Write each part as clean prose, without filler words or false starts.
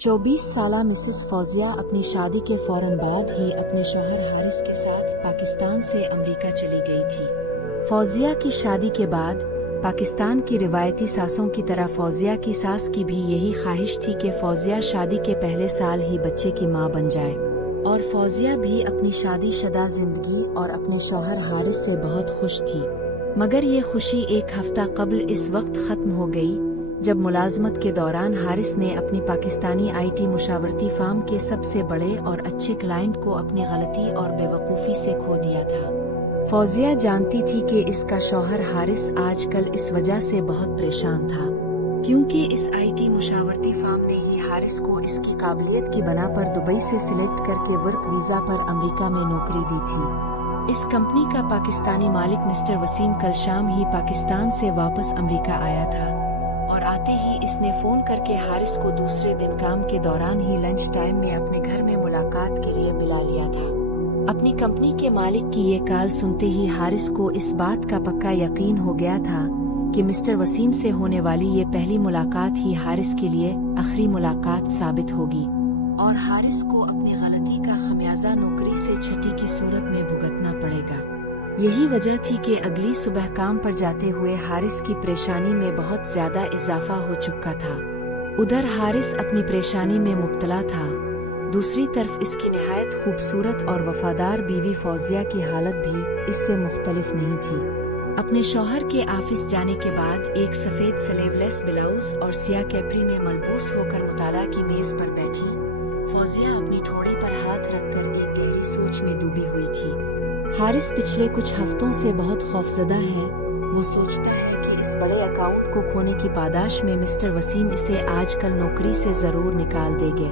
24 साला मिसेस फौजिया अपनी शादी के फौरन बाद ही अपने शौहर हारिस के साथ पाकिस्तान से अमेरिका चली गई थी। फौजिया की शादी के बाद पाकिस्तान की रिवायती सासों की तरह फौजिया की सास की भी यही ख्वाहिश थी कि फौजिया शादी के पहले साल ही बच्चे की मां बन जाए, और फौजिया भी अपनी शादीशुदा जिंदगी और अपने शौहर हारिस से बहुत खुश थी। मगर ये खुशी एक हफ्ता कबल इस वक्त खत्म हो गई जब मुलाजमत के दौरान हारिस ने अपनी पाकिस्तानी IT मुशावरती फार्म के सबसे बड़े और अच्छे क्लाइंट को अपनी गलती और बेवकूफ़ी से खो दिया था। फौजिया जानती थी कि इसका शौहर हारिस आजकल इस वजह से बहुत परेशान था, क्योंकि इस IT मुशावरती फार्म ने ही हारिस को इसकी काबिलियत की बना पर दुबई से सिलेक्ट करके वर्क वीज़ा पर अमेरिका में नौकरी दी थी। इस कंपनी का पाकिस्तानी मालिक मिस्टर वसीम कल शाम ही पाकिस्तान से वापस अमेरिका आया था, और आते ही इसने फोन करके हारिस को दूसरे दिन काम के दौरान ही लंच टाइम में अपने घर में मुलाकात के लिए बुला लिया था। अपनी कंपनी के मालिक की ये कॉल सुनते ही हारिस को इस बात का पक्का यकीन हो गया था कि मिस्टर वसीम से होने वाली ये पहली मुलाकात ही हारिस के लिए आखिरी मुलाकात साबित होगी, और हारिस को अपनी गलती का खमियाजा नौकरी से छठी की सूरत में भुगतना पड़ेगा। यही वजह थी कि अगली सुबह काम पर जाते हुए हारिस की परेशानी में बहुत ज्यादा इजाफा हो चुका था। उधर हारिस अपनी परेशानी में मुब्तला था, दूसरी तरफ इसकी निहायत खूबसूरत और वफादार बीवी फौजिया की हालत भी इससे मुख्तलिफ नहीं थी। अपने शौहर के ऑफिस जाने के बाद एक सफेद स्लीवलेस ब्लाउज और सिया कैपरी में मलबूस होकर मुताला की मेज पर बैठी फौजिया अपनी ठोड़ी पर हाथ रखकर एक गहरी सोच में डूबी हुई थी। हारिस पिछले कुछ हफ्तों से बहुत खौफजदा है। वो सोचता है कि इस बड़े अकाउंट को खोने की पादाश में मिस्टर वसीम इसे आजकल नौकरी से जरूर निकाल देंगे।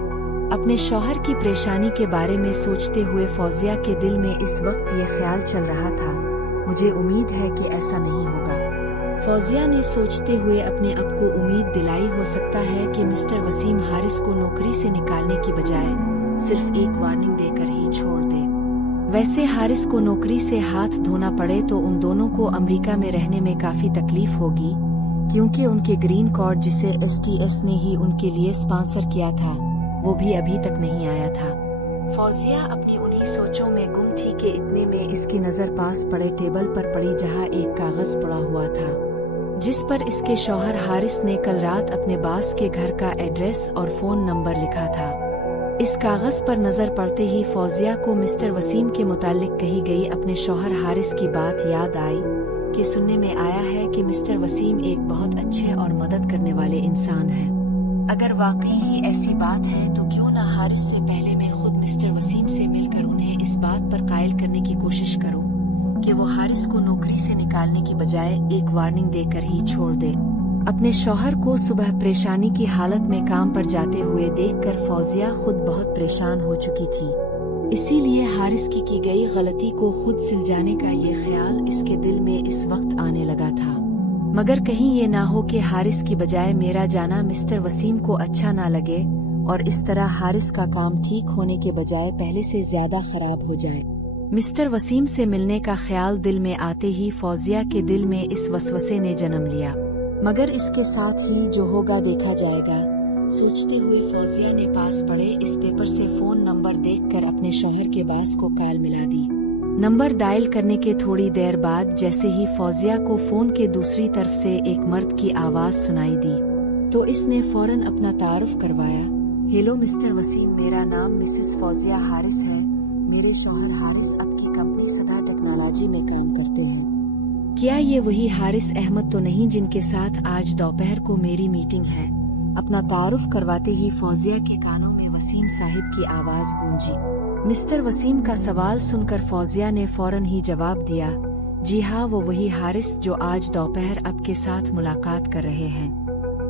अपने शौहर की परेशानी के बारे में सोचते हुए फौजिया के दिल में इस वक्त ये ख्याल चल रहा था, मुझे उम्मीद है कि ऐसा नहीं होगा। फौजिया ने सोचते हुए अपने आप को उम्मीद दिलाई, हो सकता है कि मिस्टर वसीम हारिस को नौकरी से निकालने की बजाय सिर्फ एक वार्निंग देकर ही छोड़ दे। वैसे हारिस को नौकरी से हाथ धोना पड़े तो उन दोनों को अमेरिका में रहने में काफी तकलीफ होगी, क्योंकि उनके ग्रीन कार्ड जिसे STS ने ही उनके लिए स्पॉन्सर किया था वो भी अभी तक नहीं आया था। फौजिया अपनी उन्हीं सोचों में गुम थी कि इतने में इसकी नजर पास पड़े टेबल पर पड़ी जहां एक कागज पड़ा हुआ था, जिस पर इसके शौहर हारिस ने कल रात अपने बास के घर का एड्रेस और फोन नंबर लिखा था। इस कागज पर नजर पड़ते ही फौजिया को मिस्टर वसीम के मुतालिक कही गई अपने शौहर हारिस की बात याद आई कि सुनने में आया है कि मिस्टर वसीम एक बहुत अच्छे और मदद करने वाले इंसान हैं। अगर वाकई ही ऐसी बात है तो क्यों ना हारिस से पहले मैं खुद मिस्टर वसीम से मिलकर उन्हें इस बात पर कायल करने की कोशिश करूं कि वो हारिस को नौकरी से निकालने की बजाय एक वार्निंग देकर ही छोड़ दे। अपने शौहर को सुबह परेशानी की हालत में काम पर जाते हुए देखकर फौजिया खुद बहुत परेशान हो चुकी थी, इसीलिए हारिस की गई गलती को खुद सुलझाने का ये ख्याल इसके दिल में इस वक्त आने लगा था। मगर कहीं ये ना हो कि हारिस की बजाय मेरा जाना मिस्टर वसीम को अच्छा ना लगे और इस तरह हारिस का काम ठीक होने के बजाय पहले से ज्यादा खराब हो जाए। मिस्टर वसीम से मिलने का ख्याल दिल में आते ही फौजिया के दिल में इस वसवसे ने जन्म लिया, मगर इसके साथ ही जो होगा देखा जाएगा, सोचते हुए फौजिया ने पास पड़े इस पेपर से फोन नंबर देखकर अपने शौहर के बास को कॉल मिला दी। नंबर डायल करने के थोड़ी देर बाद जैसे ही फौजिया को फोन के दूसरी तरफ से एक मर्द की आवाज सुनाई दी तो इसने फौरन अपना तारुफ करवाया। हेलो मिस्टर वसीम, मेरा नाम मिसेस फौजिया हारिस है। मेरे शौहर हारिस आपकी कंपनी सदा टेक्नोलॉजी में काम करते हैं। क्या ये वही हारिस अहमद तो नहीं जिनके साथ आज दोपहर को मेरी मीटिंग है? अपना तारुफ करवाते ही फौजिया के कानों में वसीम साहिब की आवाज गूंजी। मिस्टर वसीम का सवाल सुनकर फौजिया ने फौरन ही जवाब दिया, जी हाँ, वो वही हारिस जो आज दोपहर आपके साथ मुलाकात कर रहे हैं।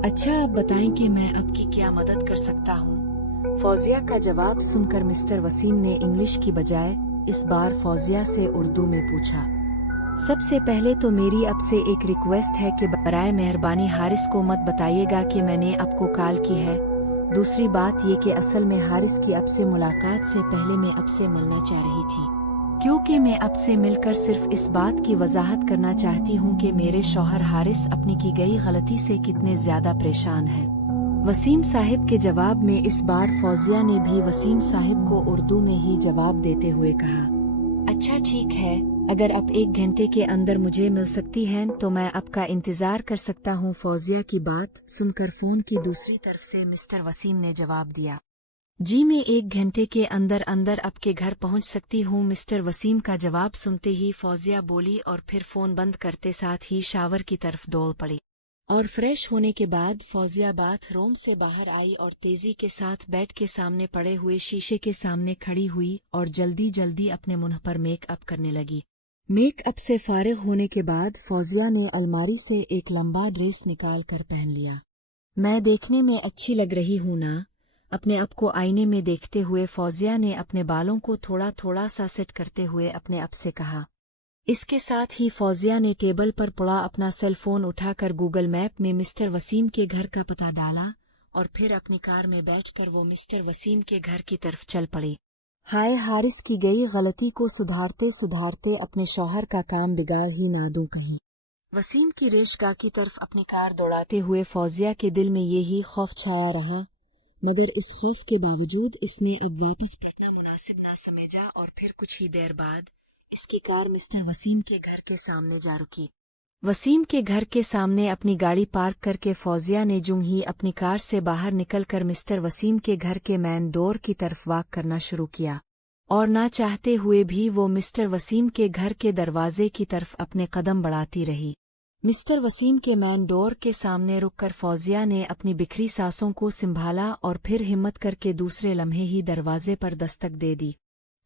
अच्छा, आप बताएं कि मैं आपकी क्या मदद कर सकता हूँ? फौजिया का जवाब सुनकर मिस्टर वसीम ने इंग्लिश की बजाय इस बार फौजिया से उर्दू में पूछा। सबसे पहले तो मेरी आपसे एक रिक्वेस्ट है कि बराए मेहरबानी हारिस को मत बताइएगा कि मैंने आपको कॉल की है। दूसरी बात ये कि असल में हारिस की आपसे मुलाकात से पहले मैं आपसे मिलना चाह रही थी, क्योंकि मैं आपसे मिलकर सिर्फ इस बात की वजाहत करना चाहती हूँ कि मेरे शौहर हारिस अपनी की गई गलती से कितने ज्यादा परेशान हैं। वसीम साहिब के जवाब में इस बार फौजिया ने भी वसीम साहिब को उर्दू में ही जवाब देते हुए कहा, अच्छा ठीक है, अगर आप 1 घंटे के अंदर मुझे मिल सकती हैं तो मैं आपका इंतजार कर सकता हूँ। फौजिया की बात सुनकर फोन की दूसरी तरफ से मिस्टर वसीम ने जवाब दिया, जी मैं 1 घंटे के अंदर अंदर आपके घर पहुँच सकती हूँ। मिस्टर वसीम का जवाब सुनते ही फौजिया बोली और फिर फोन बंद करते साथ ही शावर की तरफ दौड़ पड़ी। और फ्रेश होने के बाद फौजिया बाथरूम से बाहर आई और तेजी के साथ बेड के सामने पड़े हुए शीशे के सामने खड़ी हुई और जल्दी जल्दी अपने मुंह पर मेकअप करने लगी। मेकअप से फारिग होने के बाद फौजिया ने अलमारी से एक लंबा ड्रेस निकाल कर पहन लिया। मैं देखने में अच्छी लग रही हूँ ना? अपने आप को आईने में देखते हुए फौजिया ने अपने बालों को थोड़ा थोड़ा सा सेट करते हुए अपने आप से कहा। इसके साथ ही फौजिया ने टेबल पर पड़ा अपना सेल फोन उठाकर गूगल मैप में मिस्टर वसीम के घर का पता डाला और फिर अपनी कार में बैठकर वो मिस्टर वसीम के घर की तरफ चल पड़ी। हाय, हारिस की गई गलती को सुधारते सुधारते अपने शौहर का काम बिगाड़ ही ना दूं कहीं। वसीम की रेशगाह की तरफ अपनी कार दौड़ाते हुए फौजिया के दिल में यही खौफ छाया रहा, मगर इस खौफ के बावजूद इसने अब वापस पलटना मुनासिब ना समझा और फिर कुछ ही देर बाद इसकी कार मिस्टर वसीम के घर के सामने जा रुकी। वसीम के घर के सामने अपनी गाड़ी पार्क करके फौजिया ने यूं ही अपनी कार से बाहर निकलकर मिस्टर वसीम के घर के मेन डोर की तरफ वॉक करना शुरू किया और ना चाहते हुए भी वो मिस्टर वसीम के घर के दरवाजे की तरफ अपने कदम बढ़ाती रही। मिस्टर वसीम के मेन डोर के सामने रुककर फौजिया ने अपनी बिखरी सांसों को संभाला और फिर हिम्मत करके दूसरे लम्हे ही दरवाजे पर दस्तक दे दी।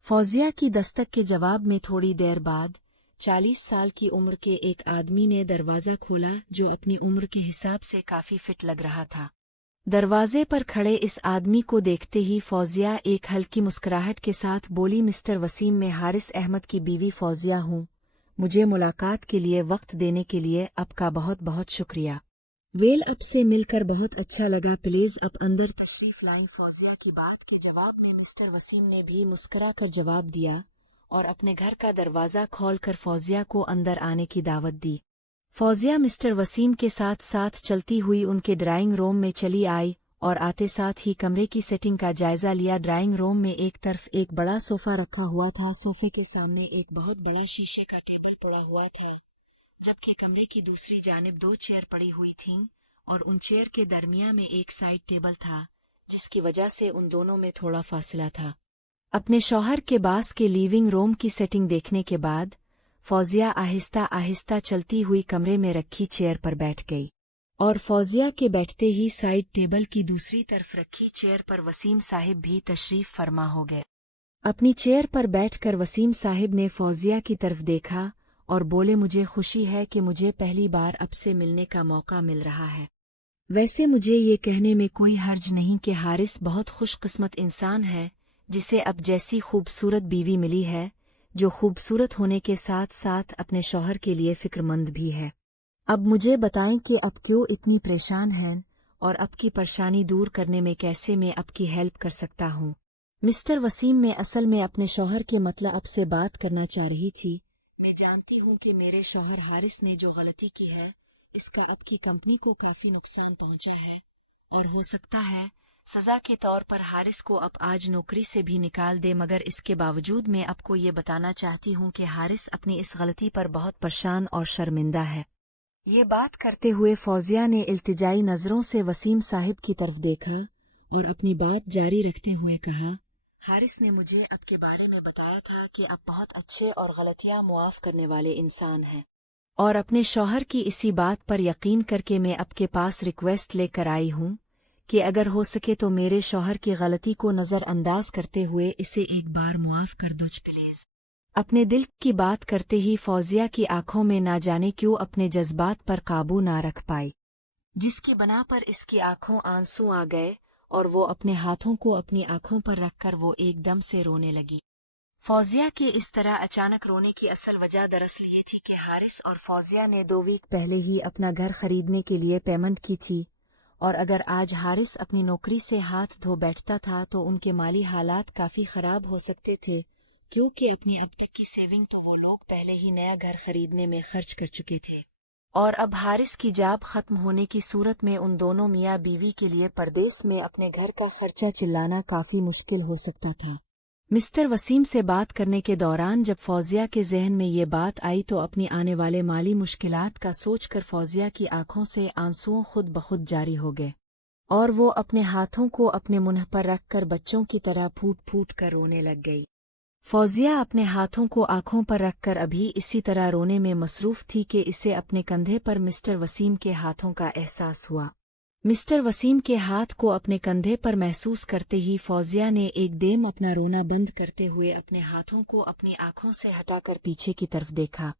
फौजिया की दस्तक के जवाब में थोड़ी देर बाद 40 साल की उम्र के एक आदमी ने दरवाजा खोला, जो अपनी उम्र के हिसाब से काफी फिट लग रहा था। दरवाजे पर खड़े इस आदमी को देखते ही फौजिया एक हल्की मुस्कुराहट के साथ बोली, मिस्टर वसीम, मैं हारिस अहमद की बीवी फौजिया हूँ। मुझे मुलाकात के लिए वक्त देने के लिए आपका बहुत बहुत शुक्रिया। वेल, आपसे मिलकर बहुत अच्छा लगा, प्लीज आप अंदर तशरीफ लाएं। फौजिया की बात के जवाब में मिस्टर वसीम ने भी मुस्कुरा कर जवाब दिया और अपने घर का दरवाजा खोलकर फौजिया को अंदर आने की दावत दी। फौजिया मिस्टर वसीम के साथ साथ चलती हुई उनके ड्राइंग रूम में चली आई और आते साथ ही कमरे की सेटिंग का जायजा लिया। ड्राइंग रूम में एक तरफ एक बड़ा सोफा रखा हुआ था, सोफे के सामने एक बहुत बड़ा शीशे का टेबल पड़ा हुआ था, जबकि कमरे की दूसरी जानिब 2 चेयर पड़ी हुई थीं और उन चेयर के दरमियान में एक साइड टेबल था, जिसकी वजह से उन दोनों में थोड़ा फासला था। अपने शौहर के बास के लिविंग रूम की सेटिंग देखने के बाद फौजिया आहिस्ता आहिस्ता चलती हुई कमरे में रखी चेयर पर बैठ गई और फौजिया के बैठते ही साइड टेबल की दूसरी तरफ रखी चेयर पर वसीम साहिब भी तशरीफ फरमा हो गए। अपनी चेयर पर बैठकर वसीम साहिब ने फौजिया की तरफ देखा और बोले, मुझे खुशी है कि मुझे पहली बार आपसे मिलने का मौका मिल रहा है। वैसे मुझे ये कहने में कोई हर्ज नहीं कि हारिस बहुत खुशकिस्मत इंसान है जिसे अब जैसी खूबसूरत बीवी मिली है, जो खूबसूरत होने के साथ साथ अपने शौहर के लिए फिक्रमंद भी है। अब मुझे बताएं कि अब क्यों इतनी परेशान हैं और आपकी परेशानी दूर करने में कैसे मैं आपकी हेल्प कर सकता हूँ। मिस्टर वसीम, मैं असल में अपने शौहर के मतलब आपसे बात करना चाह रही थी। मैं जानती हूँ कि मेरे शौहर हारिस ने जो गलती की है, इसका आपकी कंपनी को काफी नुकसान पहुँचा है और हो सकता है सजा के तौर पर हारिस को अब आज नौकरी से भी निकाल दे, मगर इसके बावजूद मैं आपको ये बताना चाहती हूँ कि हारिस अपनी इस गलती पर बहुत परेशान और शर्मिंदा है। ये बात करते हुए फौजिया ने इल्तिजाई नजरों से वसीम साहिब की तरफ देखा और अपनी बात जारी रखते हुए कहा, हारिस ने मुझे आपके बारे में बताया था कि आप बहुत अच्छे और गलतियां मुआफ करने वाले इंसान हैं और अपने शौहर की इसी बात पर यकीन करके मैं आपके पास रिक्वेस्ट लेकर आई हूँ कि अगर हो सके तो मेरे शौहर की गलती को नजरअंदाज करते हुए इसे एक बार मुआफ कर दो प्लीज। अपने दिल की बात करते ही फौजिया की आंखों में ना जाने क्यों अपने जज्बात पर काबू ना रख पाई, जिसकी बना पर इसकी आंखों आंसू आ गए और वो अपने हाथों को अपनी आंखों पर रखकर वो एकदम से रोने लगी। फौजिया के इस तरह अचानक रोने की असल वजह दरअसल ये थी कि हारिस और फौजिया ने 2 वीक पहले ही अपना घर खरीदने के लिए पेमेंट की थी और अगर आज हारिस अपनी नौकरी से हाथ धो बैठता था तो उनके माली हालात काफी खराब हो सकते थे, क्योंकि अपनी अब तक की सेविंग तो वो लोग पहले ही नया घर खरीदने में खर्च कर चुके थे। और अब हारिस की जॉब खत्म होने की सूरत में उन दोनों मियाँ बीवी के लिए परदेस में अपने घर का खर्चा चिल्लाना काफी मुश्किल हो सकता था। मिस्टर वसीम से बात करने के दौरान जब फौजिया के जहन में ये बात आई तो अपनी आने वाले माली मुश्किलात का सोचकर फौजिया की आंखों से आंसुओं खुद बखुद जारी हो गए और वो अपने हाथों को अपने मुंह पर रखकर बच्चों की तरह फूट फूट कर रोने लग गई। फौजिया अपने हाथों को आंखों पर रखकर अभी इसी तरह रोने में मसरूफ थी कि इसे अपने कंधे पर मिस्टर वसीम के हाथों का एहसास हुआ। मिस्टर वसीम के हाथ को अपने कंधे पर महसूस करते ही फौजिया ने एकदम अपना रोना बंद करते हुए अपने हाथों को अपनी आंखों से हटाकर पीछे की तरफ देखा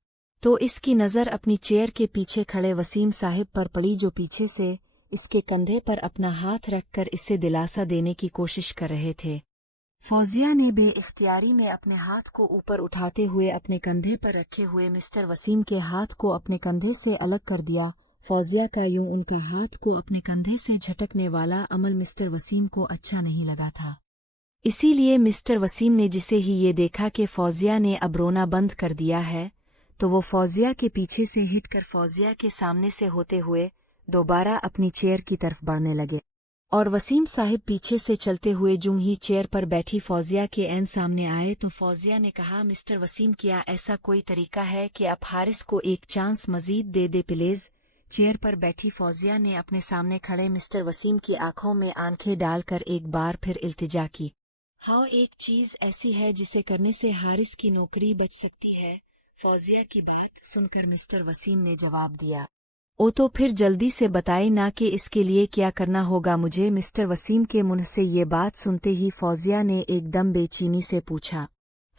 तो इसकी नज़र अपनी चेयर के पीछे खड़े वसीम साहिब पर पड़ी जो पीछे से इसके कंधे पर अपना हाथ रखकर इसे दिलासा देने की कोशिश कर रहे थे। फौजिया ने बेइख्तियारी में अपने हाथ को ऊपर उठाते हुए अपने कंधे पर रखे हुए मिस्टर वसीम के हाथ को अपने कंधे से अलग कर दिया। फौजिया का यूं उनका हाथ को अपने कंधे से झटकने वाला अमल मिस्टर वसीम को अच्छा नहीं लगा था। इसीलिए मिस्टर वसीम ने जिसे ही ये देखा कि फौजिया ने अब रोना बंद कर दिया है तो वो फौजिया के पीछे से हिटकर फौजिया के सामने से होते हुए दोबारा अपनी चेयर की तरफ बढ़ने लगे और वसीम साहिब पीछे से चलते हुए जूं ही चेयर पर बैठी फौजिया के ऐन सामने आए तो फौजिया ने कहा, मिस्टर वसीम, क्या ऐसा कोई तरीका है कि आप हारिस को एक चांस मजीद दे दे प्लीज। चेयर पर बैठी फौजिया ने अपने सामने खड़े मिस्टर वसीम की आंखों में आंखें डालकर एक बार फिर इल्तिजा की। हाँ, एक चीज ऐसी है जिसे करने से हारिस की नौकरी बच सकती है। फौजिया की बात सुनकर मिस्टर वसीम ने जवाब दिया, ओ तो फिर जल्दी से बताए ना कि इसके लिए क्या करना होगा मुझे। मिस्टर वसीम के मुंह से ये बात सुनते ही फौजिया ने एकदम बेचैनी से पूछा।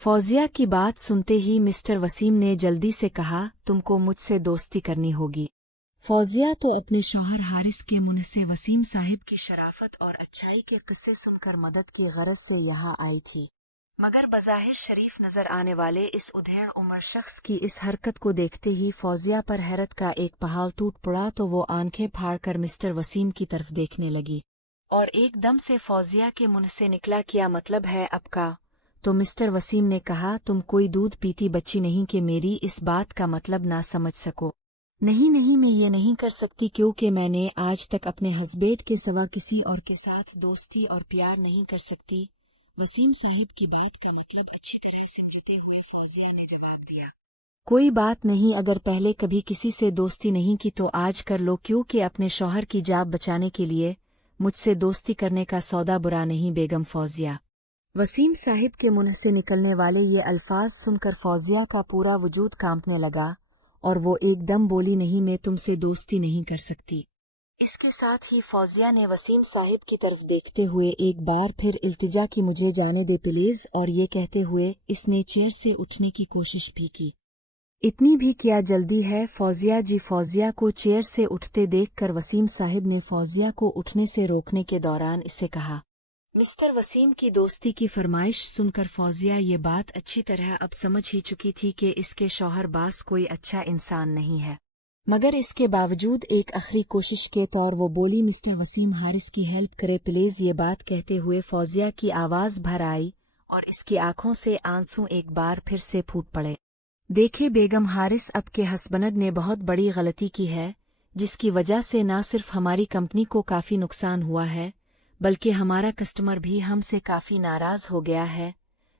फौजिया की बात सुनते ही मिस्टर वसीम ने जल्दी से कहा, तुमको मुझसे दोस्ती करनी होगी। फौजिया तो अपने शौहर हारिस के मुंह से वसीम साहिब की शराफत और अच्छाई के किस्से सुनकर मदद की गरज से यहाँ आई थी, मगर बज़ाहिर शरीफ नजर आने वाले इस उधेड़ उम्र शख्स की इस हरकत को देखते ही फौजिया पर हैरत का एक पहाड़ टूट पड़ा तो वो आंखें फाड़कर मिस्टर वसीम की तरफ देखने लगी और एकदम से फौजिया के मुंह से निकला, क्या मतलब है आपका? तो मिस्टर वसीम ने कहा, तुम कोई दूध पीती बच्ची नहीं कि मेरी इस बात का मतलब ना समझ सको। नहीं, मैं ये नहीं कर सकती क्योंकि मैंने आज तक अपने हस्बैंड के सिवा किसी और के साथ दोस्ती और प्यार नहीं कर सकती। वसीम साहिब की बात का मतलब अच्छी तरह समझते हुए फौजिया ने जवाब दिया, कोई बात नहीं, अगर पहले कभी किसी से दोस्ती नहीं की तो आज कर लो, क्योंकि अपने शौहर की जान बचाने के लिए मुझसे दोस्ती करने का सौदा बुरा नहीं बेगम फौजिया। वसीम साहिब के मुंह से निकलने वाले ये अल्फाज सुनकर फौजिया का पूरा वजूद कांपने लगा और वो एकदम बोली, नहीं, मैं तुमसे दोस्ती नहीं कर सकती। इसके साथ ही फौजिया ने वसीम साहिब की तरफ देखते हुए एक बार फिर इल्तिजा की, मुझे जाने दे प्लीज, और ये कहते हुए इसने चेयर से उठने की कोशिश भी की। इतनी भी क्या जल्दी है फौजिया जी? फौजिया को चेयर से उठते देखकर वसीम साहिब ने फौजिया को उठने से रोकने के दौरान इससे कहा। मिस्टर वसीम की दोस्ती की फरमाइश सुनकर फौजिया ये बात अच्छी तरह अब समझ ही चुकी थी कि इसके शौहर बास कोई अच्छा इंसान नहीं है, मगर इसके बावजूद एक आखिरी कोशिश के तौर वो बोली, मिस्टर वसीम, हारिस की हेल्प करे प्लीज। ये बात कहते हुए फौजिया की आवाज भर आई और इसकी आंखों से आंसू एक बार फिर से फूट पड़े। देखे बेगम, हारिस अब के हस्बैंड ने बहुत बड़ी गलती की है, जिसकी वजह से न सिर्फ हमारी कंपनी को काफी नुकसान हुआ है बल्कि हमारा कस्टमर भी हमसे काफी नाराज हो गया है।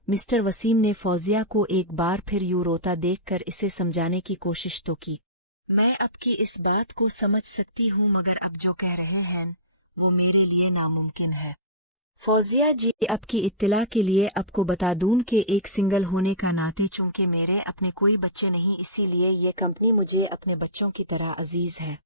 मिस्टर वसीम ने फौजिया को एक बार फिर यूं रोता देखकर इसे समझाने की कोशिश तो की। मैं आपकी इस बात को समझ सकती हूँ, मगर अब जो कह रहे हैं वो मेरे लिए नामुमकिन है। फौजिया जी, आपकी इत्तला के लिए आपको बता दूं कि एक सिंगल होने का नाते चूंकि मेरे अपने कोई बच्चे नहीं, इसीलिए ये कंपनी मुझे अपने बच्चों की तरह अजीज है।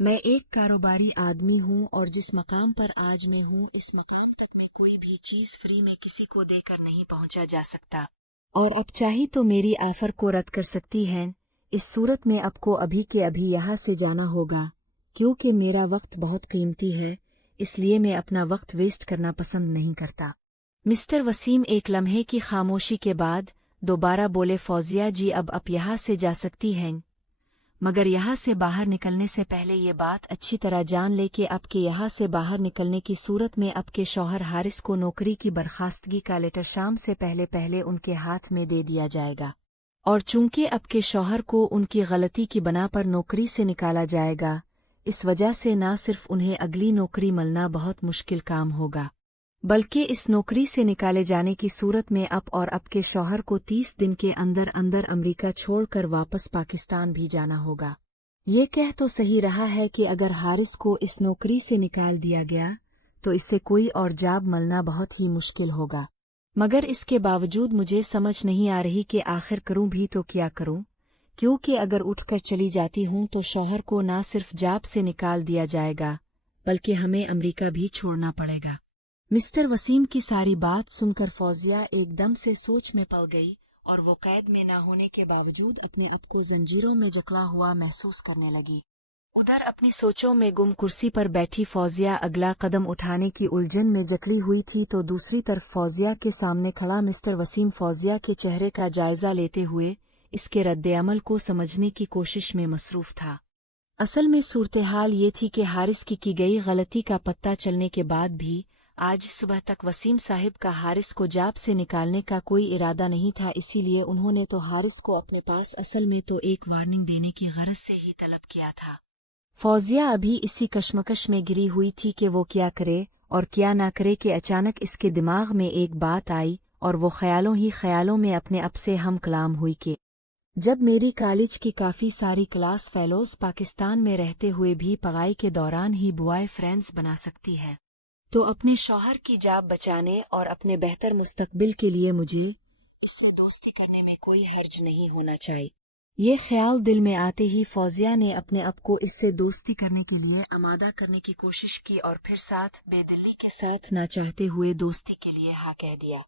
मैं एक कारोबारी आदमी हूँ और जिस मकाम पर आज मैं हूँ, इस मकाम तक में कोई भी चीज फ्री में किसी को देकर नहीं पहुँचा जा सकता, और अब चाही तो मेरी ऑफर को रद्द कर सकती हैं। इस सूरत में आपको अभी के अभी यहाँ से जाना होगा, क्योंकि मेरा वक्त बहुत कीमती है, इसलिए मैं अपना वक्त वेस्ट करना पसंद नहीं करता। मिस्टर वसीम एक लम्हे की खामोशी के बाद दोबारा बोले, फौजिया जी, अब आप यहाँ से जा सकती हैं, मगर यहाँ से बाहर निकलने से पहले ये बात अच्छी तरह जान ले कि आपके यहाँ से बाहर निकलने की सूरत में आपके शौहर हारिस को नौकरी की बर्खास्तगी का लेटर शाम से पहले पहले उनके हाथ में दे दिया जाएगा। और चूंकि अब के शौहर को उनकी गलती की बना पर नौकरी से निकाला जाएगा, इस वजह से न सिर्फ उन्हें अगली नौकरी मिलना बहुत मुश्किल काम होगा, बल्कि इस नौकरी से निकाले जाने की सूरत में अब और अब के शौहर को 30 दिन के अंदर अंदर अमेरिका छोड़कर वापस पाकिस्तान भी जाना होगा। ये कह तो सही रहा है कि अगर हारिस को इस नौकरी से निकाल दिया गया तो इससे कोई और जॉब मिलना बहुत ही मुश्किल होगा, मगर इसके बावजूद मुझे समझ नहीं आ रही कि आखिर करूं भी तो क्या करूं, क्योंकि अगर उठकर चली जाती हूं तो शौहर को ना सिर्फ जॉब से निकाल दिया जाएगा बल्कि हमें अमेरिका भी छोड़ना पड़ेगा। मिस्टर वसीम की सारी बात सुनकर फौजिया एकदम से सोच में पड़ गई और वो कैद में न होने के बावजूद अपने आप को जंजीरों में जकड़ा हुआ महसूस करने लगी। उधर अपनी सोचों में गुम कुर्सी पर बैठी फौजिया अगला कदम उठाने की उलझन में जकड़ी हुई थी तो दूसरी तरफ फौजिया के सामने खड़ा मिस्टर वसीम फौजिया के चेहरे का जायजा लेते हुए इसके रद्द-ए-अमल को समझने की कोशिश में मसरूफ था। असल में सूरत-ए-हाल ये थी कि हारिस की गई गलती का पता चलने के बाद भी आज सुबह तक वसीम साहिब का हारिस को जॉब से निकालने का कोई इरादा नहीं था, इसीलिए उन्होंने तो हारिस को अपने पास असल में तो एक वार्निंग देने की गरज से ही तलब किया था। फौजिया अभी इसी कश्मकश में गिरी हुई थी कि वो क्या करे और क्या ना करे कि अचानक इसके दिमाग में एक बात आई और वो ख्यालों ही ख्यालों में अपने आप से हम कलाम हुई कि जब मेरी कॉलेज की काफ़ी सारी क्लास फेलोज पाकिस्तान में रहते हुए भी पढ़ाई के दौरान ही बॉय फ्रेंड्स बना सकती है, तो अपने शौहर की जॉब बचाने और अपने बेहतर मुस्तकबिल के लिए मुझे इससे दोस्ती करने में कोई हर्ज नहीं होना चाहिए। ये ख्याल दिल में आते ही फौजिया ने अपने आप को इससे दोस्ती करने के लिए आमादा करने की कोशिश की और फिर साथ बेदिली के साथ ना चाहते हुए दोस्ती के लिए हाँ कह दिया।